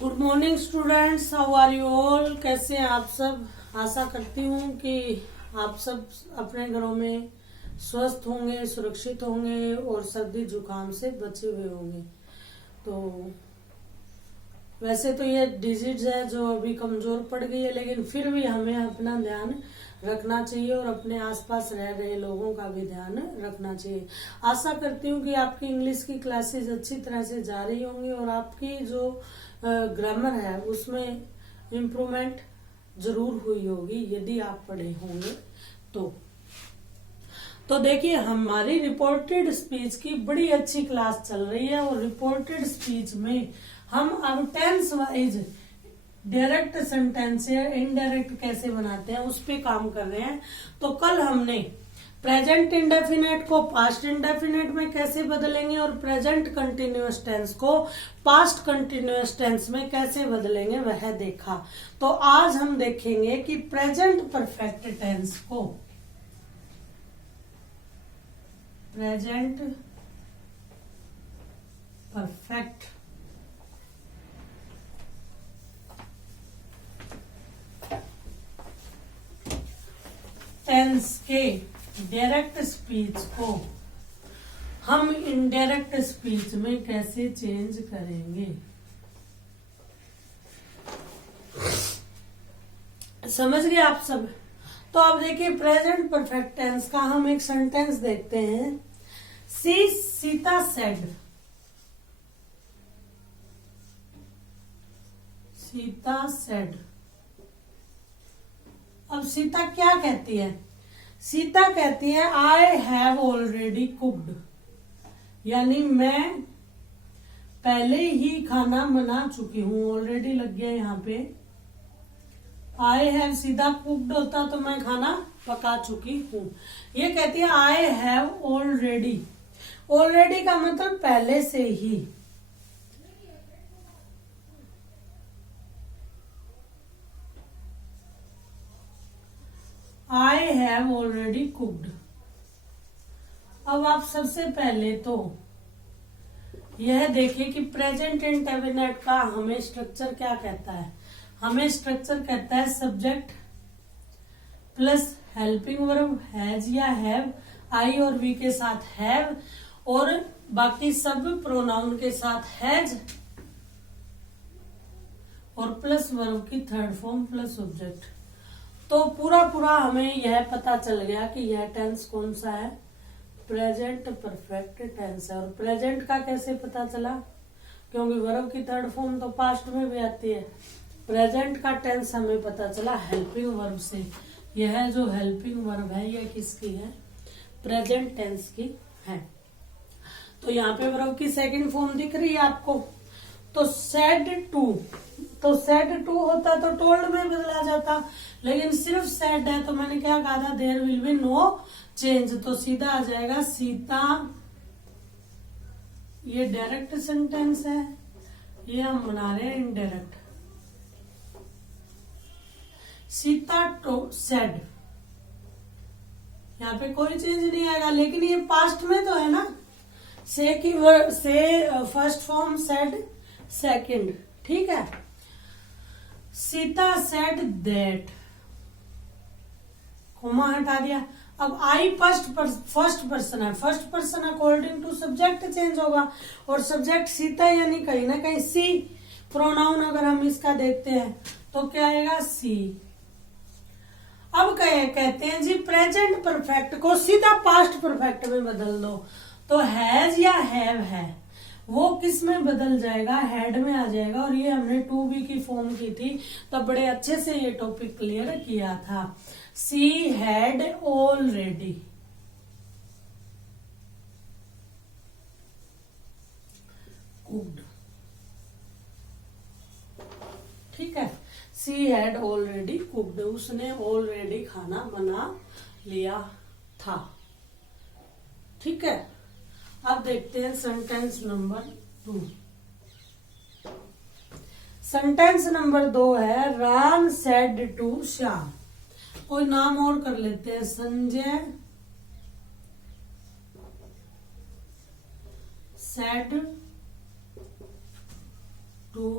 Good morning students, how are you all. कैसे हैं आप सब। आशा करती हूँ कि आप सब अपने घरों में स्वस्थ होंगे, सुरक्षित होंगे और सर्दी जुकाम से बचे हुए होंगे। तो वैसे तो ये डिजीज है जो अभी कमजोर पड़ गई है, लेकिन फिर भी हमें अपना ध्यान रखना चाहिए और अपने आसपास रह रहे लोगों का भी ध्यान रखना चाहिए। आशा करती हूँ कि आपकी इंग्लिश की क्लासेस अच्छी तरह से जा रही होंगी और आपकी जो ग्रामर है उसमें इम्प्रूवमेंट जरूर हुई होगी यदि आप पढ़े होंगे तो देखिए, हमारी रिपोर्टेड स्पीच की बड़ी अच्छी क्लास चल रही है और रिपोर्टेड स्पीच में हम अब टेंस वाइज डायरेक्ट सेंटेंस या इनडायरेक्ट कैसे बनाते हैं उस पे काम कर रहे हैं। तो कल हमने प्रेजेंट इंडेफिनेट को पास्ट इंडेफिनेट में कैसे बदलेंगे और प्रेजेंट कंटिन्यूअस टेंस को पास्ट कंटिन्यूअस टेंस में कैसे बदलेंगे वह देखा। तो आज हम देखेंगे कि प्रेजेंट परफेक्ट टेंस को प्रेजेंट परफेक्ट टेंस के डायरेक्ट स्पीच को हम इनडायरेक्ट स्पीच में कैसे चेंज करेंगे। समझ गए आप सब। तो अब देखिए, प्रेजेंट परफेक्ट टेंस का हम एक सेंटेंस देखते हैं। Sita said, Sita said. अब सीता क्या कहती है? सीता कहती है आई हैव ऑलरेडी कुक्ड, यानी मैं पहले ही खाना बना चुकी हूं। ऑलरेडी लग गया यहाँ पे। आई हैव सीधा कुक्ड होता तो मैं खाना पका चुकी हूँ। ये कहती है आई हैव ऑलरेडी। ऑलरेडी का मतलब पहले से ही। I have already cooked. अब आप सबसे पहले तो यह देखिए कि प्रेजेंट इंडेफिनिट का हमें स्ट्रक्चर क्या कहता है। हमें स्ट्रक्चर कहता है subject plus helping verb has या हैव, आई और वी के साथ हैव और बाकी सब प्रोनाउन के साथ हैज और प्लस वर्ब की थर्ड फॉर्म प्लस ऑब्जेक्ट। तो पूरा हमें यह पता चल गया कि यह टेंस कौन सा है, प्रेजेंट परफेक्ट टेंस है। और प्रेजेंट का कैसे पता चला? क्योंकि वर्ब की थर्ड फॉर्म तो पास्ट में भी आती है। प्रेजेंट का टेंस हमें पता चला हेल्पिंग वर्ब से। यह जो हेल्पिंग वर्ब है यह किसकी है? प्रेजेंट टेंस की है। तो यहाँ पे वर्ब की सेकंड फॉर्म दिख रही है आपको। तो सेड टू, तो सेड टू होता तो टोल्ड में बदला जाता, लेकिन सिर्फ सेड है तो मैंने क्या कहा था, there will be no change. तो सीधा आ जाएगा सीता। ये डायरेक्ट सेंटेंस है, ये हम बना रहे हैं इनडायरेक्ट। सीता टू सेड, यहाँ पे कोई चेंज नहीं आएगा, लेकिन ये पास्ट में तो है ना। से की से फर्स्ट फॉर्म सेड सेकंड, ठीक है। सीता सेड दैट, कोमा हटा दिया। अब आई फर्स्ट पर्सन है। First person according to subject change होगा और सब्जेक्ट सीता यानी कहीं ना कहीं सी। प्रोनाउन अगर हम इसका देखते हैं तो क्या आएगा? सी। अब कहते हैं जी प्रेजेंट परफेक्ट को सीधा पास्ट परफेक्ट में बदल दो। तो हैज या हैव है वो किस में बदल जाएगा? हैड में आ जाएगा। और ये हमने टू बी की फॉर्म की थी तब बड़े अच्छे से ये टॉपिक क्लियर किया था। सी हैड ऑलरेडी कुक्ड, ठीक है। सी हैड ऑलरेडी कुक्ड, उसने ऑलरेडी खाना बना लिया था, ठीक है। अब देखते हैं सेंटेंस नंबर 2। सेंटेंस नंबर 2 है राम सेड टू श्याम। कोई नाम और कर लेते हैं, Sanjay said to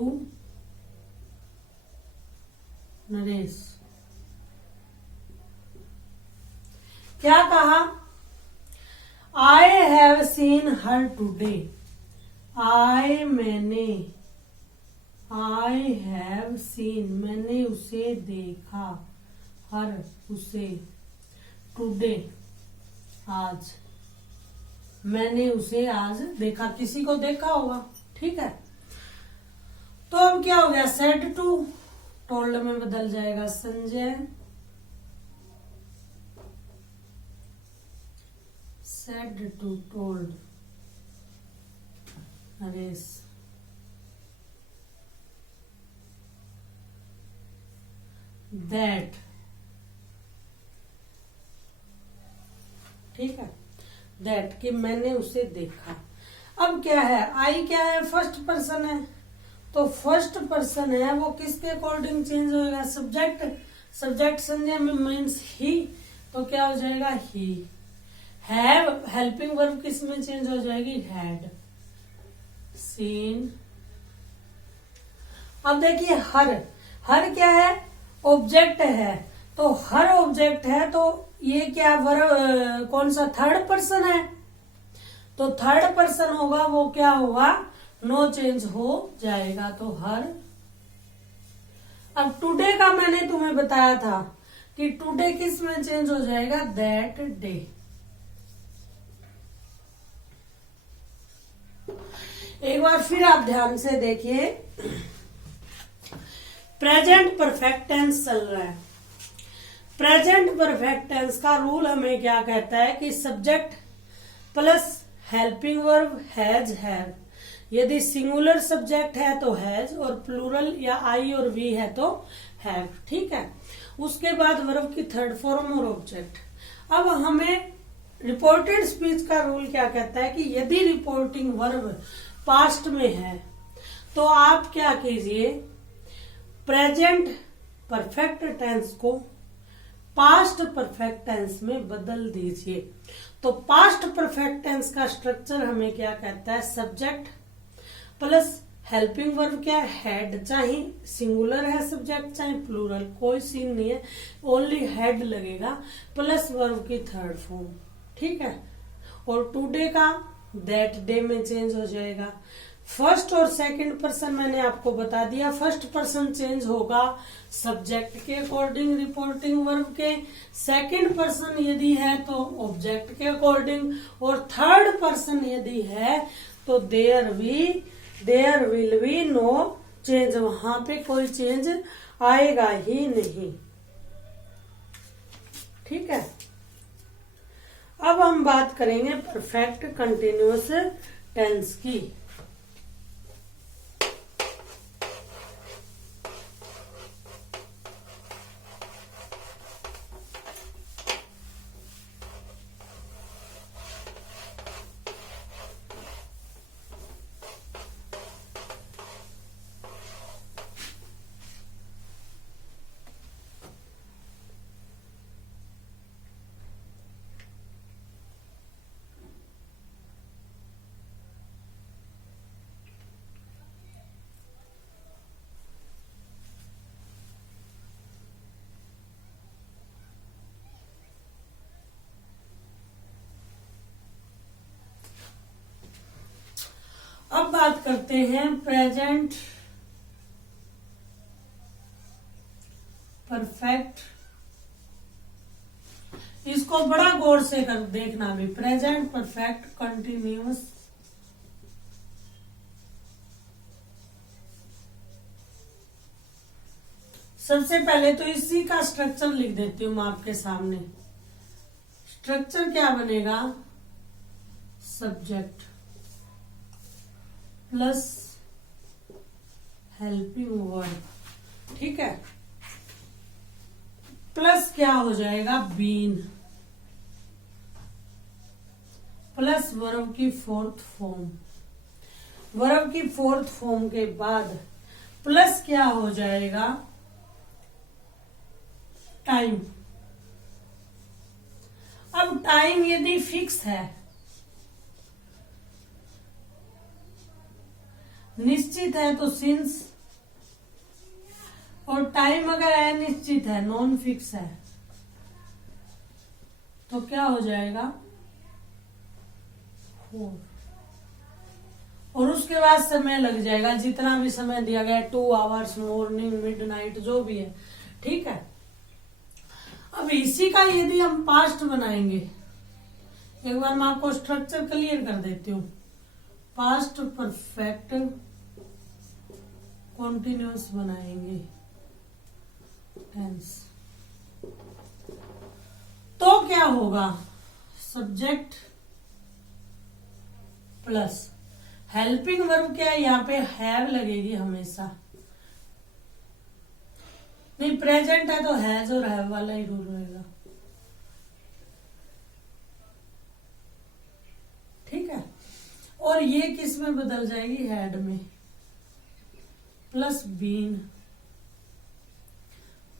her today, I मैंने, आई हैव सीन मैंने उसे देखा, हर उसे, टुडे आज, मैंने उसे आज देखा, किसी को देखा होगा, ठीक है। तो अब क्या हो गया, सेड टू टोल्ड में बदल जाएगा Sanjay, said to told Naresh, that, ठीक है, दैट कि मैंने उसे देखा। अब क्या है, आई क्या है, फर्स्ट पर्सन है, तो फर्स्ट पर्सन है वो किसके अकॉर्डिंग चेंज होगा, सब्जेक्ट, सब्जेक्ट संज्ञा में मीन्स ही, तो क्या हो जाएगा ही। हैव हेल्पिंग वर्ब किस में चेंज हो जाएगी, हैड सीन। अब देखिए हर, हर क्या है, ऑब्जेक्ट है, तो हर ऑब्जेक्ट है तो ये क्या वर्ब कौन सा, थर्ड पर्सन है, तो थर्ड पर्सन होगा वो क्या होगा, नो चेंज हो जाएगा, तो हर। अब टुडे का मैंने तुम्हें बताया था कि टुडे किस में चेंज हो जाएगा, दैट डे। एक बार फिर आप ध्यान से देखिए, प्रेजेंट परफेक्ट टेंस चल रहा है। प्रेजेंट परफेक्ट टेंस का रूल हमें क्या कहता है कि subject plus helping verb has, have, यदि सिंगुलर सब्जेक्ट है तो हैज, और प्लूरल या आई और वी है तो हैव, ठीक है। उसके बाद वर्ब की थर्ड फॉर्म और ऑब्जेक्ट। अब हमें रिपोर्टेड स्पीच का रूल क्या कहता है कि यदि रिपोर्टिंग वर्ब पास्ट में है तो आप क्या कीजिए, प्रेजेंट परफेक्ट टेंस को पास्ट परफेक्ट टेंस में बदल दीजिए। तो पास्ट परफेक्ट टेंस का स्ट्रक्चर हमें क्या कहता है, सब्जेक्ट प्लस हेल्पिंग वर्ब क्या है, हैड, चाहे सिंगुलर है सब्जेक्ट चाहे प्लूरल, कोई सीन नहीं है, ओनली हैड लगेगा, प्लस वर्ब की थर्ड फॉर्म, ठीक है। और टुडे का दैट डे में चेंज हो जाएगा। फर्स्ट और सेकंड पर्सन मैंने आपको बता दिया, फर्स्ट पर्सन चेंज होगा सब्जेक्ट के अकॉर्डिंग रिपोर्टिंग वर्ब के, सेकंड पर्सन यदि है तो ऑब्जेक्ट के अकॉर्डिंग, और थर्ड पर्सन यदि है तो there will be no change, वहां पे कोई चेंज आएगा ही नहीं, ठीक है। अब हम बात करेंगे परफेक्ट कंटिन्यूअस टेंस की। अब बात करते हैं प्रेजेंट परफेक्ट, इसको बड़ा गौर से कर देखना भी, प्रेजेंट परफेक्ट कंटिन्यूअस सबसे पहले तो इसी का स्ट्रक्चर लिख देती हूं मैं आपके सामने। स्ट्रक्चर क्या बनेगा, सब्जेक्ट प्लस हेल्पिंग वर्ब, ठीक है, प्लस क्या हो जाएगा, बीन, प्लस वर्ब की फोर्थ फॉर्म, वर्ब की फोर्थ फॉर्म के बाद प्लस क्या हो जाएगा, टाइम। अब टाइम यदि फिक्स है, निश्चित है तो सिंस, और टाइम अगर अनिश्चित है नॉन फिक्स है तो क्या हो जाएगा, फोर। और उसके बाद समय लग जाएगा, जितना भी समय दिया गया, 2 आवर्स, मॉर्निंग, मिडनाइट, जो भी है, ठीक है। अब इसी का यदि हम पास्ट बनाएंगे, एक बार मैं आपको स्ट्रक्चर क्लियर कर देती हूँ। पास्ट परफेक्ट कॉन्टिन्यूअस बनाएंगे टेंस, तो क्या होगा, सब्जेक्ट प्लस हेल्पिंग वर्ब, क्या है यहाँ पे हैव लगेगी हमेशा, नहीं प्रेजेंट है तो हैज और हैव वाला ही रूल रहेगा, ठीक है। और ये किस में बदल जाएगी, हैड में, प्लस बीन,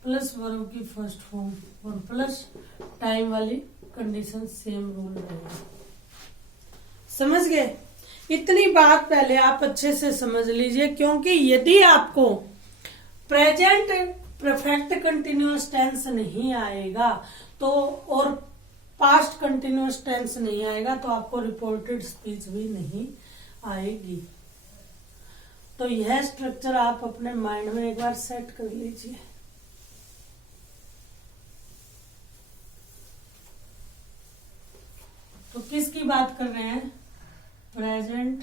प्लस वर्ब की फर्स्ट फॉर्म और प्लस टाइम वाली कंडीशन, सेम रूल रहेगा। समझ गए? इतनी बात पहले आप अच्छे से समझ लीजिए, क्योंकि यदि आपको प्रेजेंट परफेक्ट कंटिन्यूअस टेंस नहीं आएगा तो, और पास्ट कंटिन्यूअस टेंस नहीं आएगा तो आपको रिपोर्टेड स्पीच भी नहीं आएगी। तो यह स्ट्रक्चर आप अपने माइंड में एक बार सेट कर लीजिए। तो किसकी बात कर रहे हैं, प्रेजेंट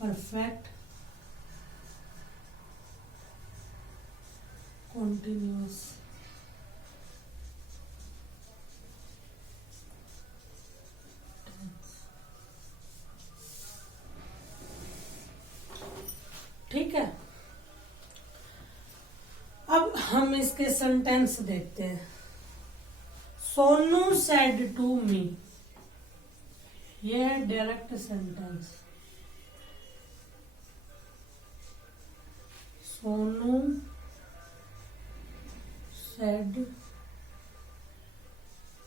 परफेक्ट कॉन्टिन्यूअस ठीक है। अब हम इसके सेंटेंस देखते हैं। सोनू सेड टू मी, ये है direct sentence. Sonu said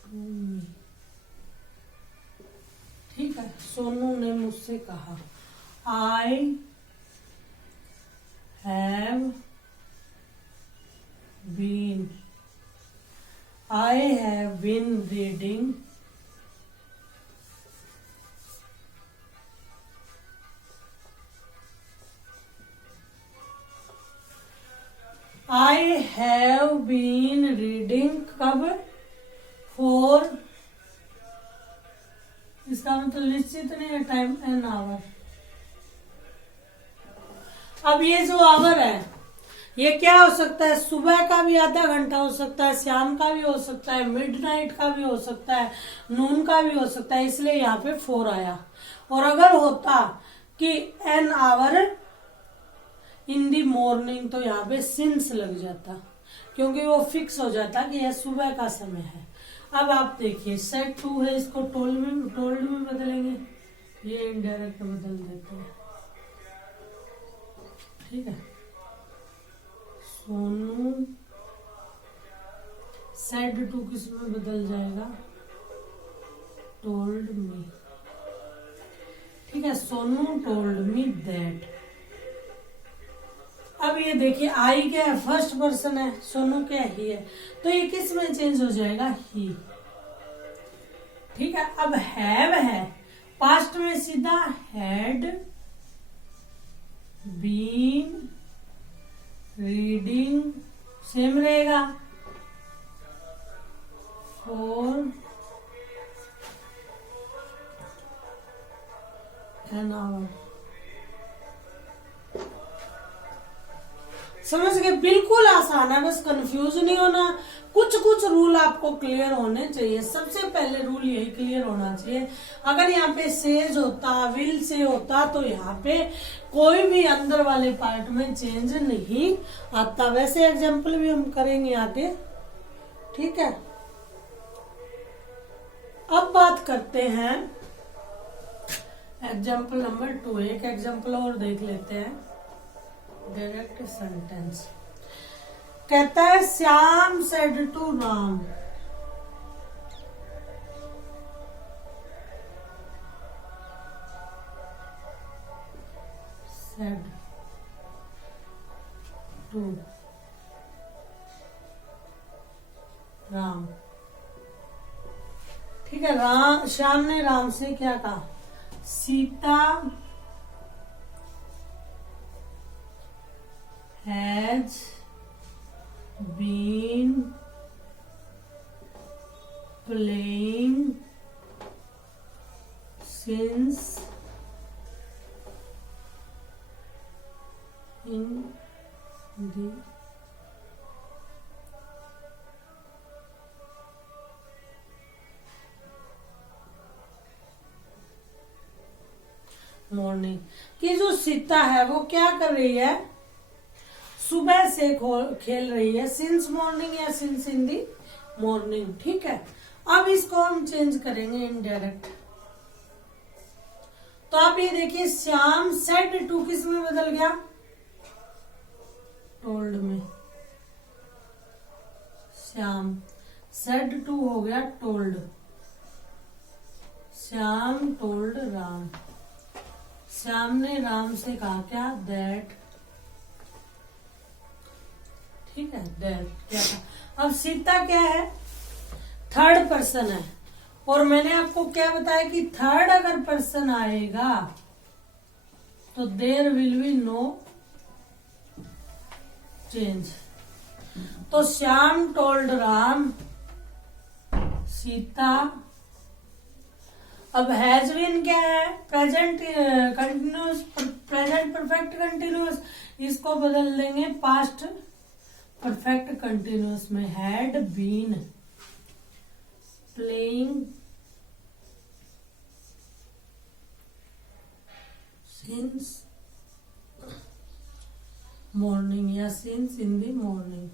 to me, ठीक है। सोनू ने मुझसे कहा, I have been, I have been reading I have been reading कब, for, इसका मतलब निश्चित नहीं है, टाइम एन आवर। अब ये जो आवर है ये क्या हो सकता है, सुबह का भी आधा घंटा हो सकता है, शाम का भी हो सकता है, मिडनाइट का भी हो सकता है, नून का भी हो सकता है, इसलिए यहाँ पे 4 आया। और अगर होता कि an hour in the morning तो यहाँ पे सिंस लग जाता, क्योंकि वो फिक्स हो जाता कि यह सुबह का समय है। अब आप देखिए सेट 2 है, इसको टोल्ड में बदलेंगे, ये इनडायरेक्ट बदल देते हैं, ठीक है। सोनू सेड टू किस में बदल जाएगा, टोल्ड मी, ठीक है। Sonu told me that. अब ये देखिए आई क्या है, फर्स्ट पर्सन है, सोनू क्या ही है, तो ये किस में चेंज हो जाएगा, ही, ठीक है। अब हैव है, पास्ट में सीधा हैड बीन रीडिंग, सेम रहेगा, फॉर एन आवर। समझ गए? बिल्कुल आसान है, बस कंफ्यूज नहीं होना। कुछ कुछ रूल आपको क्लियर होने चाहिए। सबसे पहले रूल यही क्लियर होना चाहिए, अगर यहाँ पे सेज होता, विल से होता, तो यहाँ पे कोई भी अंदर वाले पार्ट में चेंज नहीं आता। वैसे एग्जाम्पल भी हम करेंगे आगे, ठीक है। अब बात करते हैं एग्जाम्पल नंबर 2। एक एग्जाम्पल और देख लेते हैं, डायरेक्ट सेंटेंस। कहता है Shyam said to Ram, said to Ram, ठीक ठीक है। श्याम ने राम से क्या कहा? Sita has been playing since in the morning. कि जो सीता है वो क्या कर रही है? सुबह से खेल रही है। सिंस मॉर्निंग या सिंस इन दी मॉर्निंग। ठीक है। अब इसको हम चेंज करेंगे इनडायरेक्ट। तो आप ये देखिए, श्याम सेड टू किस में बदल गया? टोल्ड में। श्याम सेड टू हो गया टोल्ड। श्याम टोल्ड राम। श्याम ने राम से कहा क्या? दैट। ठीक है, दैट क्या था? अब सीता क्या है? थर्ड पर्सन है। और मैंने आपको क्या बताया कि थर्ड अगर पर्सन आएगा तो there will be no change. तो श्याम टोल्ड राम, सीता। अब हैज बीन क्या है? Present continuous, present perfect continuous. इसको बदल देंगे पास्ट परफेक्ट कंटिन्यूअस में। Had been playing since morning या सिंस इन द मॉर्निंग।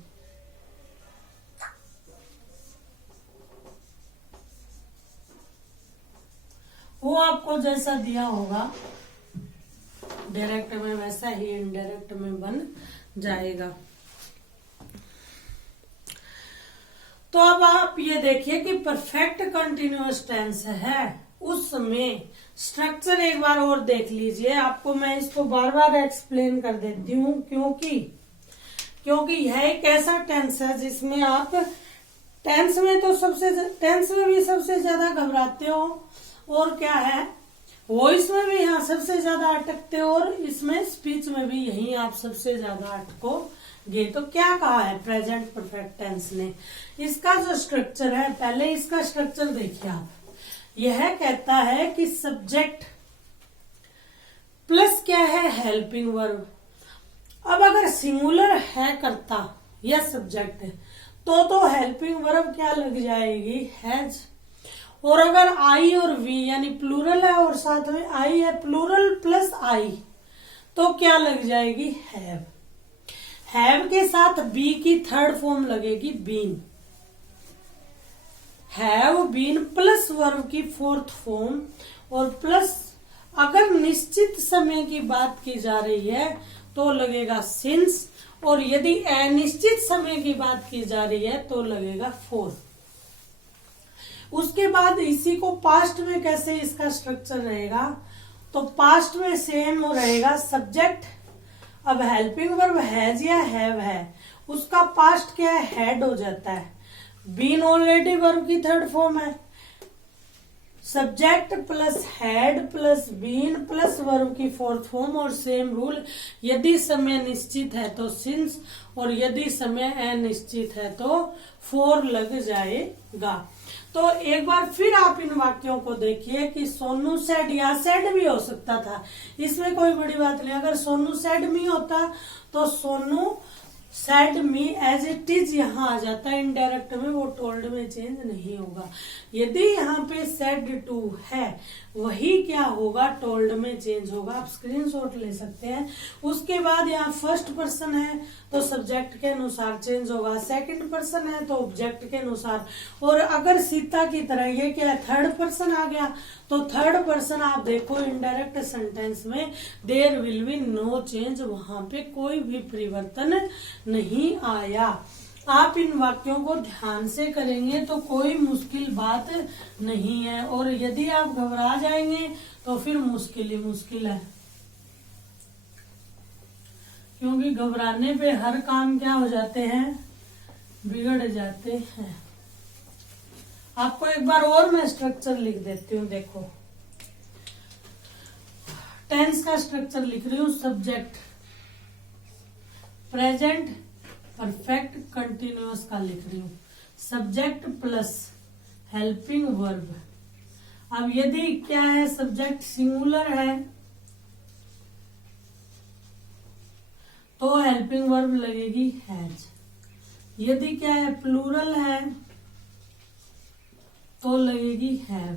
वो आपको जैसा दिया होगा डायरेक्ट में वैसा ही इनडायरेक्ट में बन जाएगा। तो अब आप ये देखिए कि परफेक्ट कंटिन्यूअस टेंस है, उसमें स्ट्रक्चर एक बार और देख लीजिए। आपको मैं इसको बार बार एक्सप्लेन कर देती हूँ, क्योंकि यह एक ऐसा टेंस है जिसमें आप टेंस में भी सबसे ज्यादा घबराते हो, और क्या है, वॉइस में भी यहाँ सबसे ज्यादा अटकते हो, और इसमें स्पीच में भी यही आप सबसे ज्यादा अटकोगे। तो क्या कहा है प्रेजेंट परफेक्ट टेंस ने? इसका जो स्ट्रक्चर है, पहले इसका स्ट्रक्चर देखिए आप। यह कहता है कि सब्जेक्ट प्लस क्या है? Helping verb. अब अगर सिंगुलर है कर्ता या सब्जेक्ट है तो हेल्पिंग वर्ब क्या लग जाएगी? हैज। और अगर आई और वी यानी प्लूरल है और साथ में आई है, प्लूरल प्लस आई, तो क्या लग जाएगी? हैव। हैव के साथ बी की थर्ड फॉर्म लगेगी been. Have been plus verb की फोर्थ फॉर्म, और प्लस अगर निश्चित समय की बात की जा रही है तो लगेगा सिंस, और यदि अनिश्चित समय की बात की जा रही है तो लगेगा फोर। उसके बाद इसी को पास्ट में कैसे इसका स्ट्रक्चर रहेगा? तो पास्ट में सेम रहेगा। सब्जेक्ट, अब हेल्पिंग वर्ब हैज या हैव है, उसका पास्ट क्या है? हैड हो जाता है। बीन ऑलरेडी वर्ब की थर्ड फॉर्म है। Subject plus had plus been plus verb की फोर्थ फॉर्म, और सेम रूल, यदि समय निश्चित है तो सिंस, और यदि समय अनिश्चित है तो फोर लग जाएगा। तो एक बार फिर आप इन वाक्यों को देखिए कि सोनू सेड, या सेड भी हो सकता था, इसमें कोई बड़ी बात नहीं। अगर सोनू सेड मी होता तो Sonu said me as it is यहाँ आ जाता है इनडायरेक्ट में, वो टोल्ड में चेंज नहीं होगा। यदि यहाँ पे सेड टू है, वही क्या होगा? टोल्ड में चेंज होगा। आप स्क्रीनशॉट ले सकते हैं। उसके बाद यहाँ फर्स्ट पर्सन है तो सब्जेक्ट के अनुसार चेंज होगा, सेकंड पर्सन है तो ऑब्जेक्ट के अनुसार, और अगर सीता की तरह ये क्या है? थर्ड पर्सन आ गया, तो थर्ड पर्सन आप देखो इनडायरेक्ट सेंटेंस में there will be no change, वहां पे कोई भी परिवर्तन नहीं आया। आप इन वाक्यों को ध्यान से करेंगे तो कोई मुश्किल बात नहीं है, और यदि आप घबरा जाएंगे तो फिर मुश्किल ही मुश्किल है, क्योंकि घबराने पे हर काम क्या हो जाते हैं? बिगड़ जाते हैं। आपको एक बार और मैं स्ट्रक्चर लिख देती हूँ। देखो, टेंस का स्ट्रक्चर लिख रही हूँ। सब्जेक्ट प्रेजेंट परफेक्ट कंटिन्यूअस का लिख रही हूँ। Subject plus helping verb. अब यदि क्या है, सब्जेक्ट सिंगुलर है तो हेल्पिंग वर्ब लगेगी हैज। यदि क्या है, प्लूरल है तो लगेगी हैव।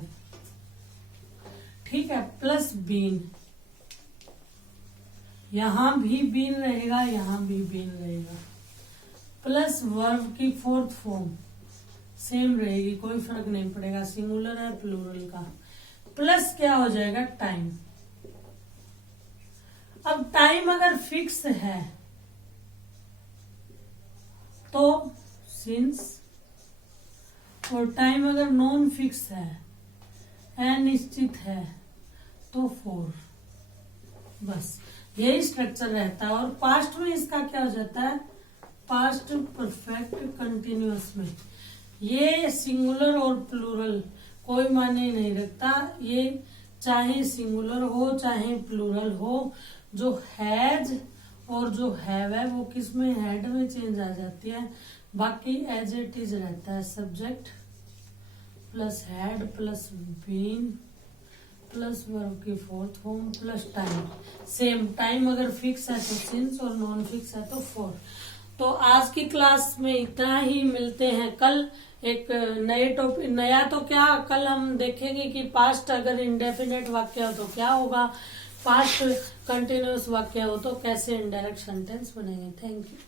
ठीक है, प्लस बीन। यहां भी बीन रहेगा, यहां भी बीन रहेगा। प्लस वर्ब की फोर्थ फॉर्म सेम रहेगी, कोई फर्क नहीं पड़ेगा, सिंगुलर है प्लूरल का। प्लस क्या हो जाएगा, टाइम। अब टाइम अगर फिक्स है तो सिंस, और टाइम अगर नॉन फिक्स है, अनिश्चित है, तो फॉर। बस यही स्ट्रक्चर रहता है। और पास्ट में इसका क्या हो जाता है, पास्ट परफेक्ट कंटिन्यूअस में ये सिंगुलर और प्लूरल कोई मायने नहीं रखता। ये चाहे सिंगुलर हो चाहे प्लूरल हो, जो हैज और जो हैव है वो किस में, हेड में चेंज आ जाती है, बाकी एज इट इज रहता है। Subject plus had plus been plus verb की fourth form plus time. Same, time अगर फिक्स है तो सिंस और नॉन फिक्स है तो फॉर। तो आज की क्लास में इतना ही। मिलते हैं कल एक नए टॉपिक। नया तो क्या, कल हम देखेंगे कि पास्ट अगर इंडेफिनेट वाक्य हो तो क्या होगा, पास्ट कंटिन्यूअस वाक्य हो तो कैसे इनडायरेक्ट सेंटेंस बनेंगे। Thank you.